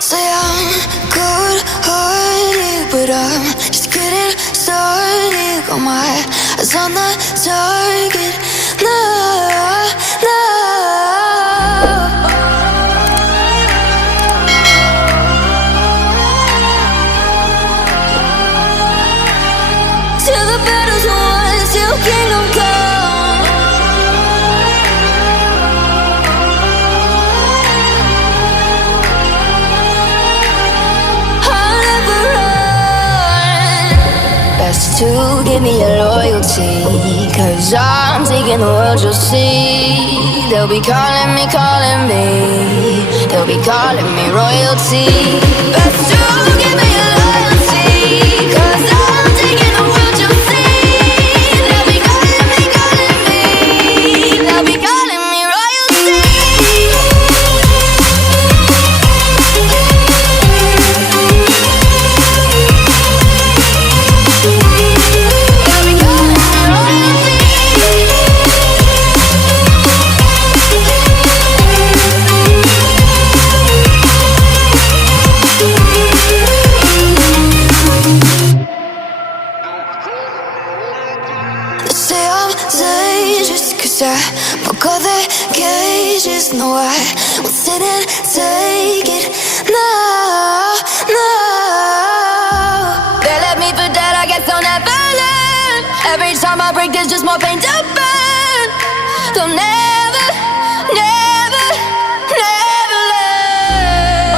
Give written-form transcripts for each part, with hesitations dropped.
Say I'm good-hearted, but I'm just getting started. Got my eyes on the target. No, no. Till the battle's won, till kingdom come. Best to give me your loyalty, 'cause I'm taking the world, you'll see. They'll be calling me, they'll be calling me royalty. Best to give me your loyalty, 'cause I'm taking the world, you'll see. They'll be calling me, they'll be calling me royalty. Say I'm dangerous, 'cause I broke all the cages. No, I won't sit and take it. No, no. They left me for dead, I guess I'll never learn. Every time I break, there's just more pain to burn. They'll never, never, never learn.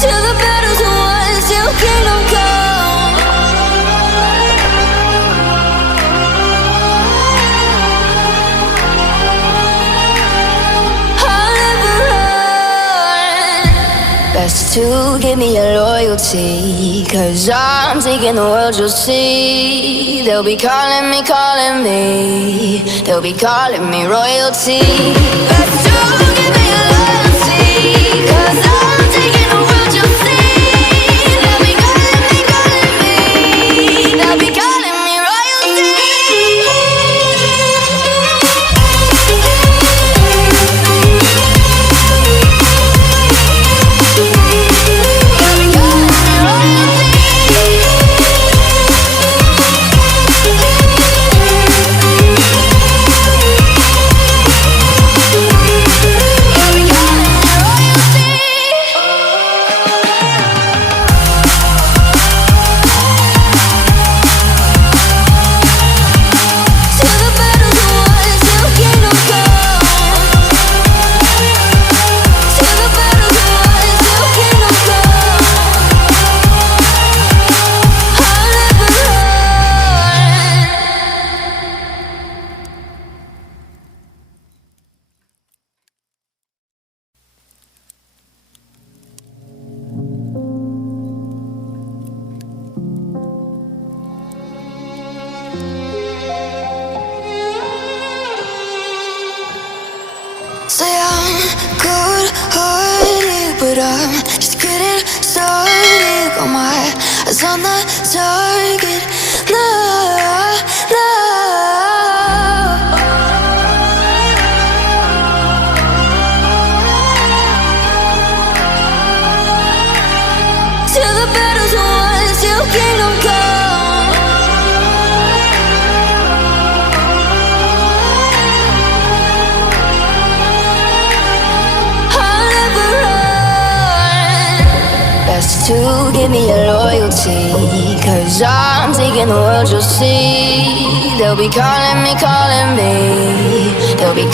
Till the battle's won, till kingdom come. I'll never run. Best to give me your loyalty, 'cause I'm taking the world, you'll see. They'll be calling me, they'll be calling me royalty. Best to give me your loyalty, 'cause I'm taking the world, you'll see. They'll be calling me, they'll be calling me royalty. Say I'm good-hearted, but I'm just getting started. Got my eyes on the target. No, no. Till the battle's won, till kingdom come. Best to give me your loyalty, 'cause I'm taking the world, you'll see. They'll be calling me, they'll be